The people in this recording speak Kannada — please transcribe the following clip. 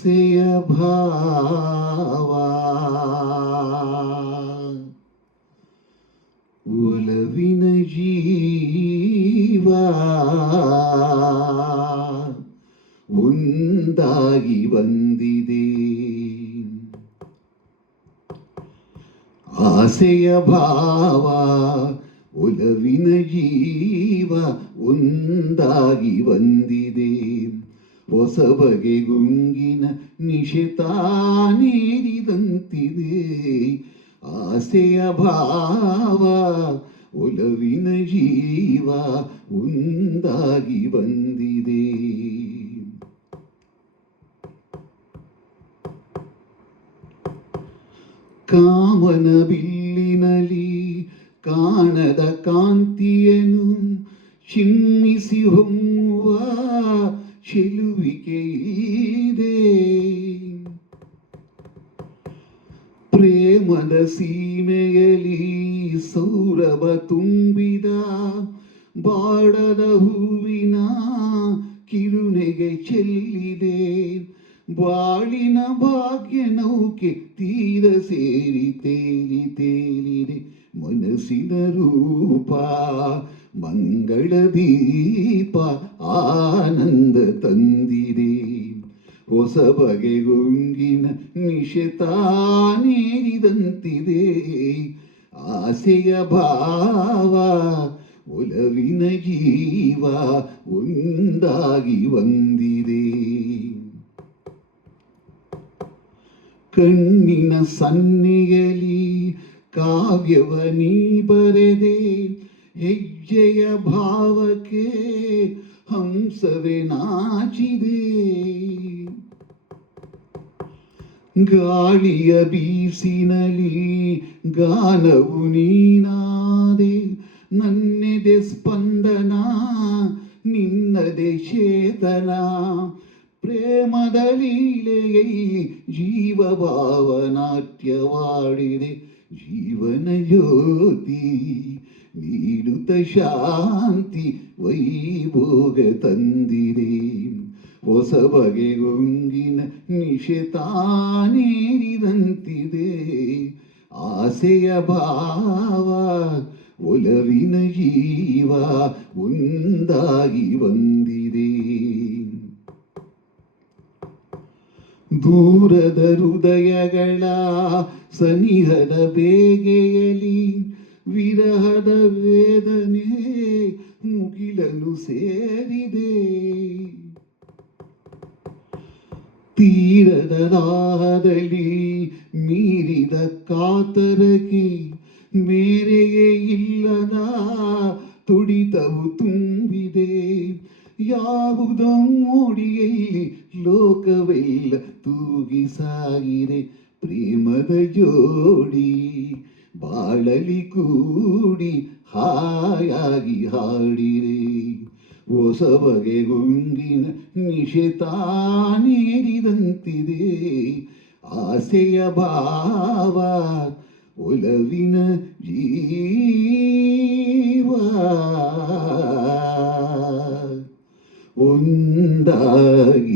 ಆಸೆಯ ಭಾವ ಒಲವಿನ ಜೀವ ಒಂದಾಗಿ ಬಂದಿದೆ. ಆಸೆಯ ಭಾವ ಒಲವಿನ ಜೀವ ಒಂದಾಗಿ ಬಂದಿದೆ. ಹೊಸ ಬಗೆ ಗುಂಗಿನ ನಿಶೆತಾನೇರಿದಂತಿದೆ. ಆಸೆಯ ಭಾವ ಒಲವಿನ ಜೀವ ಒಂದಾಗಿ ಬಂದಿದೆ. ಕಾಮನ ಬಿಲ್ಲಿನಲ್ಲಿ ಕಾಣದ ಕಾಂತಿಯನು ಚಿಮ್ಮಿಸಿ ಹೊಮ್ಮುವ ಚೆಲುವಿಕೆ ಇದೆ. ಪ್ರೇಮದ ಸೀಮೆಯಲ್ಲಿ ಸೌರಭ ತುಂಬಿದ ಬಾಡದ ಹೂವಿನ ಕಿರುನೆಗೆ ಚೆಲ್ಲಿದೆ. ಬಾಳಿನ ಭಾಗ್ಯ ನೌಕೆ ತೀರ ಸೇರಿ ತೇಲಿ ತೇಲಿದೆ. ಮನಸ್ಸಿನ ರೂಪ ಮಂಗಳ ದೀಪ ಆನಂದ ತಂದಿದೆ. ಹೊಸ ಬಗೆ ಗುಂಗಿನ ನಿಶೆತಾನೇರಿದಂತಿದೆ. ಆಸೆಯ ಭಾವ ಒಲವಿನ ಜೀವ ಒಂದಾಗಿ ಬಂದಿದೆ. ಕಣ್ಣಿನ ಸನ್ನೆಯಲ್ಲಿ ಕಾವ್ಯವ ನೀ ಬರೆದೆ. ಹೆಜ್ಜೆಯ ಭಾವಕ್ಕೆ ಹಂಸವೇ ನಾಚಿದೆ. ಗಾಳಿಯ ಬೀಸಿನಲ್ಲಿ ಗಾನವು ನೀನಾದೆ. ನನ್ನೆದೆ ಸ್ಪಂದನ ನಿನ್ನದೆ ಚೇತನ. ಪ್ರೇಮದ ಲೀಲೆಯಲ್ಲಿ ಜೀವ ಭಾವನಾಟ್ಯವಾಡಿದೆ. ಜೀವನ ಜ್ಯೋತಿ ನೀಡುತ್ತ ಶಾಂತಿ ವೈಭೋಗ ತಂದಿದೆ. ಹೊಸ ಬಗೆ ಗುಂಗಿನ ನಿಶೆತಾನೇರಿದಂತಿದೆ. ಆಸೆಯ ಭಾವ ಒಲವಿನ ಜೀವ ಒಂದಾಗಿ ಬಂದಿದೆ. ದೂರದ ಹೃದಯಗಳ ಸನಿಹದ ಬೇಗೆಯಲ್ಲಿ ವಿರಹದ ವೇದನೆ ಮುಗಿಲನು ಸೇರಿದೆ. ತೀರದ ದಾಹದಲ್ಲಿ ಮೀರಿದ ಕಾತರಕ್ಕೆ ಮೇರೆಯೇ ಇಲ್ಲದ ತುಡಿತವು ತುಂಬಿದೆ. ಯಾವುದೋ ಮೋಡಿಯಲ್ಲಿ ಲೋಕವೆಲ್ಲ ತೂಗಿ ಸಾಗಿದೆ. ಪ್ರೇಮದ ಜೋಡಿ ಬಾಳಲಿ ಕೂಡಿ ಹಾಯಾಗಿ ಹಾಡಿದೆ. ಹೊಸ ಬಗೆ ಗುಂಗಿನ ನಿಶೆತಾನೇರಿದಂತಿದೆ. ಆಸೆಯ ಭಾವ ಒಲವಿನ ಜೀವ ಒಂದಾಗಿ